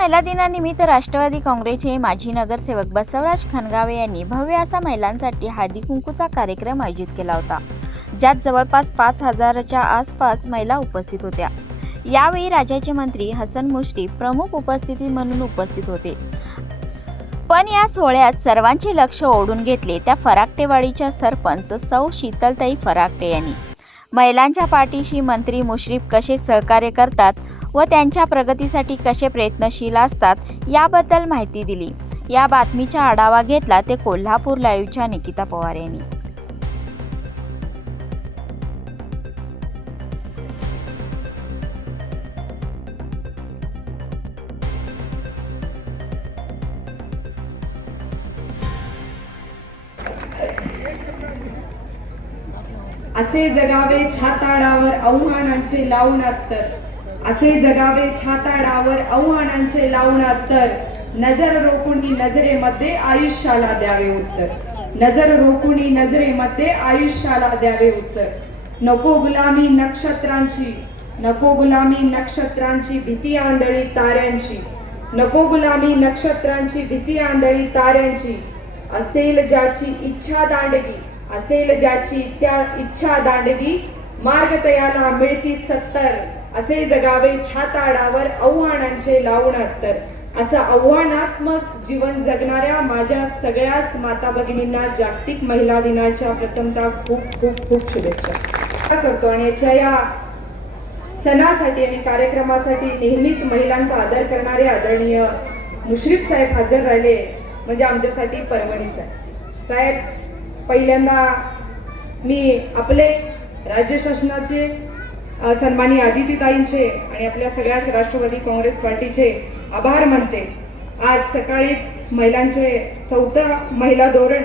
महिला दिनानिमित्त राष्ट्रवादी काँग्रेसचे माजी नगरसेवक बसवराज खनगावे यांनी भव्य असा महिलांसाठी हळदी कुंकूचा कार्यक्रम आयोजित केला होता ज्यात जवळपास पाच हजाराच्या आसपास महिला उपस्थित होत्या. यावेळी राज्याचे मंत्री हसन मुश्रीफ प्रमुख उपस्थिती म्हणून उपस्थित होते. पण या सोहळ्यात सर्वांचे लक्ष ओढून घेतले त्या फराकटेवाडीच्या सरपंच सौ शीतलताई फराकटे यांनी. महिलांच्या पाठीशी मंत्री मुश्रीफ कसे सहकार्य करतात व त्यांच्या प्रगतीसाठी कसे प्रयत्नशील असतात याबद्दल माहिती दिली. या बातमीचा आढावा घेतला ते कोल्हापूर लाईव्हच्या निकिता पवार यांनी. असे जगावे छाताडावर आव्हानांचे लावून तर. असे जगावे छाताडावर आव्हानांचे लावून तर नजर रोखुणी नजरेमध्ये आयुष्याला द्यावे उत्तर. नजर रोखुणी नजरेमध्ये आयुष्याला द्यावे उत्तर. नको गुलामी नक्षत्रांची नको गुलामी नक्षत्रांची भीती आंधळी ताऱ्यांची. नको गुलामी नक्षत्रांची भीती आंधळी ताऱ्यांची. असेल ज्याची इच्छा दांडगी असेल ज्याची त्या इच्छा दांडगी मार्ग तयाला मिळती सत्तर. असे जगावे छाताडावर आव्हानांचे लावून तर असं आव्हानात्मक जीवन जगणाऱ्या माझ्या सगळ्याच माता भगिनींना जागतिक महिला दिनाच्या प्रथमता खूप खूप खूप शुभेच्छा. करतो आणि याच्या या सणासाठी आणि कार्यक्रमासाठी नेहमीच महिलांचा आदर करणारे आदरणीय मुश्रीफ साहेब हजर राहिले म्हणजे आमच्यासाठी परवणीच आहे. साहेब पहिल्यांदा मी आपले राज्य शासनाचे सन्मानी सन्माननीय आदितीताईंचे आणि आपल्या सगळ्याच राष्ट्रवादी काँग्रेस पार्टीचे आभार मानते. आज सकाळीच महिलांचे चौथं महिला धोरण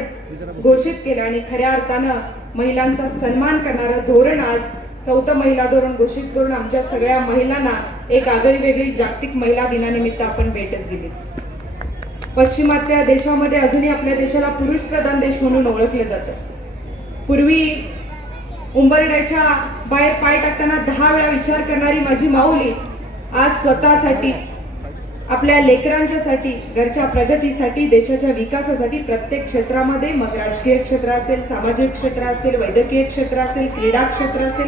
घोषित केलं आणि खऱ्या अर्थानं महिलांचा सन्मान करणारं धोरण आज चौथं महिला धोरण घोषित करून आमच्या सगळ्या महिलांना एक आगळी वेगळी जागतिक महिला दिनानिमित्त आपण भेटच दिली. पश्चिमातल्या देशामध्ये अजूनही आपल्या देशाला पुरुष प्रधान देश म्हणून ओळखलं जातं. पूर्वी उंबरड्याच्या बाहेर पाय टाकताना दहा वेळा विचार करणारी माझी माऊली आज स्वतःसाठी आपल्या लेकरांच्यासाठी घरच्या प्रगतीसाठी देशाच्या विकासासाठी प्रत्येक क्षेत्रामध्ये मग राजकीय क्षेत्र असेल सामाजिक क्षेत्र असेल वैद्यकीय क्षेत्र असेल क्रीडा क्षेत्र असेल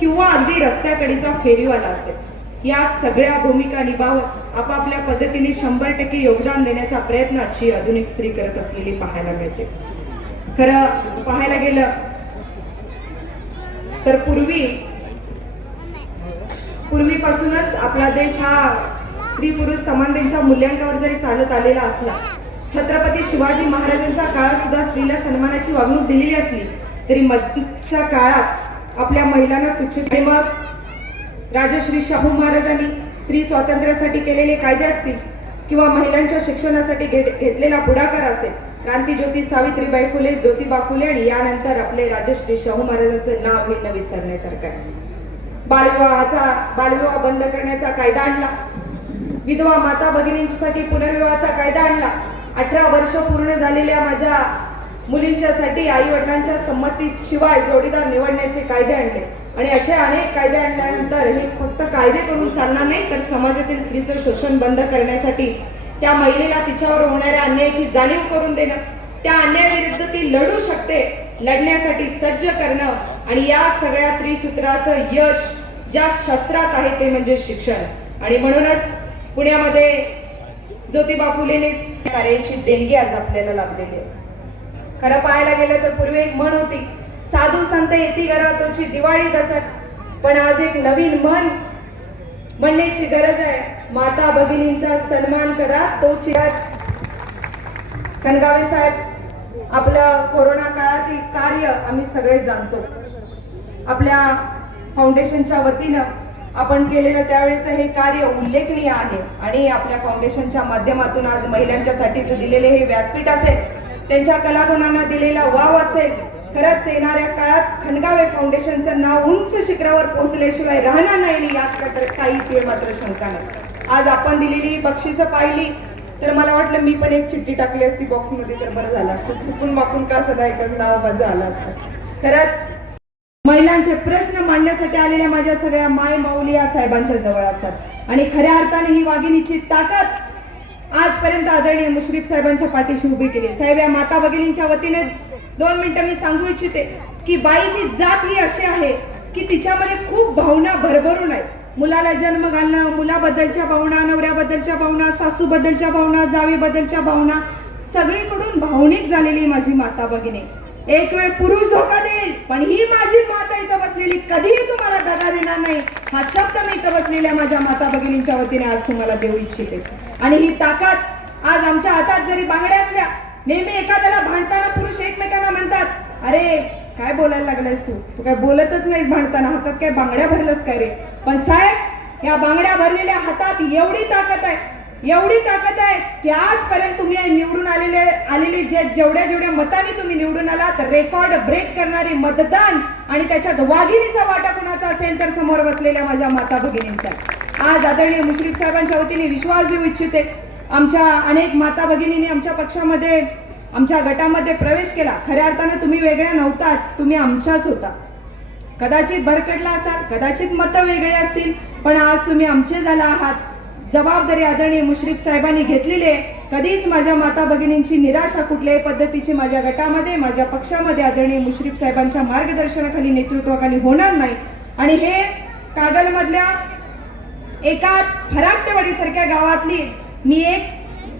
किंवा अगदी रस्त्याकडीचा फेरीवाला असेल या सगळ्या भूमिका निभावत आपापल्या पद्धतीने शंभर टक्के योगदान देण्याचा प्रयत्न आजची आधुनिक स्त्री करत असलेली पाहायला मिळते. खरं पाहायला गेलं तर पूर्वी पूर्वीपासूनच आपला देश हा स्त्री पुरुष समानतेच्या मूल्यांकावर जरी चालत आलेला असला छत्रपती शिवाजी महाराजांच्या काळात सुद्धा स्त्रीला सन्मानाची वागणूक दिलेली असली तरी मधच्या काळात आपल्या महिलांना तुच्छ आणि मग राजश्री शाहू महाराजांनी स्त्री स्वातंत्र्यासाठी केलेले कायदे असतील किंवा महिलांच्या शिक्षणासाठी घेतलेला पुढाकार असेल क्रांतीज्योती सावित्रीबाई फुले ज्योतिबा फुले आणि यानंतर आपले राजश्री शाहू महाराजांचं नाव हे न विसरण्यासारखं आहे. बालविवाहाचा बालविवाह बंद करण्याचा कायदा आणला. विधवा माता भगिनींसाठी पुनर्विवाहाचा कायदा आणला. अठरा वर्ष पूर्ण झालेल्या माझ्या मुलींच्यासाठी आई वडिलांच्या संमतीशिवाय जोडीदार निवडण्याचे कायदे आणले. आणि असे अनेक कायदे आणल्यानंतर हे फक्त कायदे करून चालणार नाही तर समाजातील स्त्रीचं शोषण बंद करण्यासाठी त्या महिलेला तिच्यावर होणाऱ्या अन्यायाची जाणीव करून देणं त्या अन्यायाविरुद्ध ती लढू शकते लढण्यासाठी सज्ज करणं आणि या सगळ्या त्रिसूत्राचं यश ज्या शस्त्रात आहे ते म्हणजे शिक्षण. आणि म्हणूनच पुण्यामध्ये ज्योतिबा फुलेने कार्याची देणगी आज आपल्याला लाभलेली आहे. खरं पाहायला गेलं तर पूर्वी एक म्हण होती साधू संत येती घरातोची दिवाळी दसत पण आज एक नवीन म्हण म्हणण्याची गरज आहे. माता भगिनींचा सन्मान करा. तो चिराज कनगावे साहेब आपलं कोरोना काळातील कार्य आम्ही सगळे जाणतो. आपल्या फाउंडेशनच्या वतीनं आपण केलेलं त्यावेळेचं हे कार्य उल्लेखनीय आहे आणि आपल्या फाउंडेशनच्या माध्यमातून आज महिलांच्यासाठीचं दिलेले हे व्यासपीठ असेल त्यांच्या कलागुणांना दिलेला वाव असेल खरंच येणाऱ्या काळात खणगावे फाउंडेशनचं नाव उंच शिखरावर पोहोचल्याशिवाय राहणार नाही आणि यात तर काही तीळ मात्र शंका नाही. आज आपण दिलेली बक्षिसं पाहिली तर मला वाटलं मी पण एक चिठ्ठी टाकली असती बॉक्समध्ये तर बरं झालं. चुकून मापून का सदा एकच नाव माझं आलं असतं. खरंच महिलांचे प्रश्न मांडण्यासाठी आलेल्या माझ्या सगळ्या माय माऊली या साहेबांच्या जवळ असतात. आणि खऱ्या अर्थाने ही वाघिणीची ताकद आजपर्यंत आदरणीय मुश्रीफ साहेबांच्या पाठीशी उभी केली साहेब या माता भगिनींच्या वतीने दोन मिनिटं मी सांगू इच्छिते की बाईची जात ही अशी आहे की तिच्यामध्ये खूप भावना भरभरून आहेत. मुलाला जन्म घालणं मुलाबद्दलच्या भावना नवऱ्याबद्दलच्या भावना सासूबद्दलच्या भावना जावीबद्दलच्या भावना सगळीकडून भावनिक झालेली माझी माता भगिनी. एक वेळ पुरुष धोका देईल पण ही माझी माता इथं बसलेली कधीही तुम्हाला दगा देणार नाही. हा शब्द मी इथं बसलेल्या माझ्या माता भगिनींच्या वतीने आज तुम्हाला देऊ इच्छिते. आणि ही ताकद आज आमच्या हातात जरी बांगड्या असल्या नेहमी एखाद्याला भांडताना पुरुष एकमेकांना म्हणतात अरे काय बोलायला लागलायस तू? तू काय बोलतच नाही भांडताना हातात काय बांगड्या भरलंस काय रे? पण साहेब या बांगड्या भरलेल्या हातात एवढी ताकद आहे एवढी ताकद आहे की आजपर्यंत तुम्ही निवडून आलेले आलेले जे जेवढ्या जेवढ्या मताने तुम्ही निवडून आलात रेकॉर्ड ब्रेक करणारे मतदान आणि त्याच्यात वाघिणीचा वाटा कुणाचा असेल तर समोर बसलेल्या माझ्या माता भगिनींचा. आज आदरणीय मुश्रीफ साहेबांच्या वतीने विश्वास देऊ इच्छिते. आमच्या अनेक माता भगिनींनी आमच्या पक्षामध्ये आमच्या गटामध्ये प्रवेश केला. खऱ्या अर्थानं तुम्ही वेगळ्या नव्हताच. तुम्ही आमच्याच होता. कदाचित भरकटला असाल कदाचित मतं वेगळे असतील पण आज तुम्ही आमचे झाला आहात. जबाबदारी आदरणीय मुश्रीफ साहेबांनी घेतलेली आहे. कधीच माझ्या माता भगिनींची निराशा कुठल्याही पद्धतीची माझ्या गटामध्ये माझ्या पक्षामध्ये आदरणीय मुश्रीफ साहेबांच्या मार्गदर्शनाखाली नेतृत्वाखाली होणार नाही. आणि हे कागलमधल्या एका फराकटेवाडीसारख्या गावातली मी एक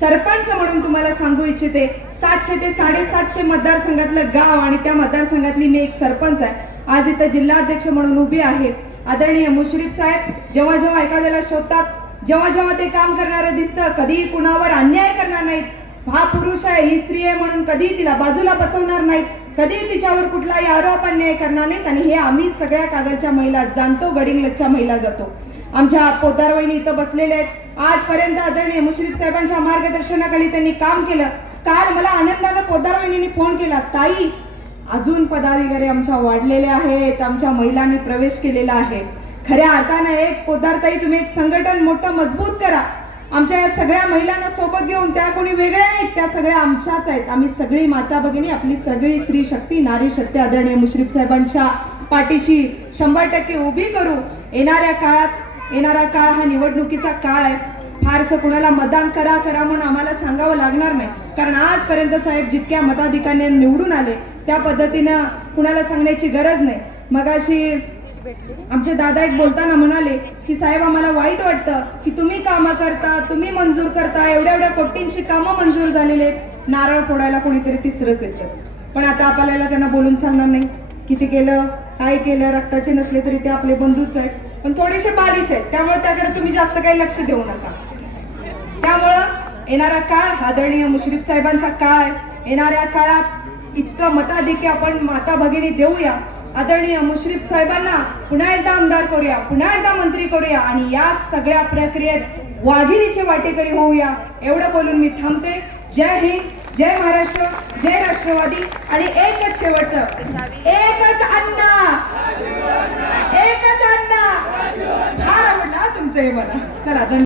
सरपंच म्हणून तुम्हाला सांगू इच्छिते. सातशे ते साडेसातशे मतदारसंघातलं गाव आणि त्या मतदारसंघातली मी एक सरपंच आहे. आज इथं जिल्हाध्यक्ष म्हणून उभी आहे. आदरणीय मुश्रीफ साहेब जेव्हा जेव्हा एखाद्याला शोधतात जेव्हा जेव्हा ते काम करणारं दिसतं कधीही कुणावर अन्याय करणार नाहीत. हा पुरुष आहे ही स्त्री आहे म्हणून कधीही तिला बाजूला बसवणार नाहीत. कधीही तिच्यावर कुठलाही आरोप अन्याय करणार नाहीत आणि हे आम्ही सगळ्या कागलच्या महिला जाणतो गडिंगलच्या महिला जातो. आमच्या पोद्दार इथं बसलेल्या आहेत. आजपर्यंत आदरणीय मुश्रीफ साहेबांच्या मार्गदर्शनाखाली त्यांनी काम केलं. काल मला आनंदानं पोद्दार वहिनीने फोन केला ताई अजून पदाधिकारी आमच्या वाढलेले आहेत आमच्या महिलांनी प्रवेश केलेला आहे. खऱ्या अर्थानं एक पोद्दारताई तुम्ही एक संघटन मोठं मजबूत करा. आमच्या या सगळ्या महिलांना सोबत घेऊन त्या कोणी वेगळ्या नाहीत त्या सगळ्या आमच्याच आहेत. आम्ही सगळी माता भगिनी आपली सगळी स्त्री शक्ती नारी शक्ती आदरणीय मुश्रीफ साहेबांच्या पाठीशी शंभर टक्के उभी करू. येणाऱ्या काळात येणारा काळ हा निवडणुकीचा काळ आहे. फारसं कुणाला मतदान करा करा म्हणून आम्हाला सांगावं लागणार नाही. कारण आजपर्यंत साहेब जितक्या मताधिकाऱ्यांनी निवडून आले त्या पद्धतीनं कुणाला सांगण्याची गरज नाही. मगाशी आमचे दादा एक बोलताना म्हणाले की साहेब आम्हाला वाईट वाटतं की तुम्ही कामं करता तुम्ही मंजूर करता एवढ्या एवढ्या कोटींची कामं मंजूर झालेले आहेत. नारळ फोडायला कोणीतरी तिसरंच येतं. पण आता आपल्याला त्यांना बोलून सांगणार नाही. किती केलं काय केलं रक्ताचे नसले तरी ते आपले बंधूच आहेत. पण थोडेसे बालिश आहेत. त्यामुळे त्याकडे तुम्ही जास्त काही लक्ष देऊ नका. त्यामुळं येणारा काळ आदरणीय मुश्रीफ साहेबांचा काळ येणाऱ्या काळात इतकं मताधिक्य आपण माता भगिनी देऊया. आदरणीय मुश्रीफ साहेबांना पुन्हा एकदा आमदार करूया पुन्हा एकदा मंत्री करूया आणि या सगळ्या प्रक्रियेत वाघिणीचे वाटेकरी होऊया. एवढं बोलून मी थांबते. जय हिंद जय महाराष्ट्र जय राष्ट्रवादी आणि एकच शेवटचं. एकच अण्णा! एकच अण्णा! फार आवडला तुमचं हे मला. चला धन्यवाद.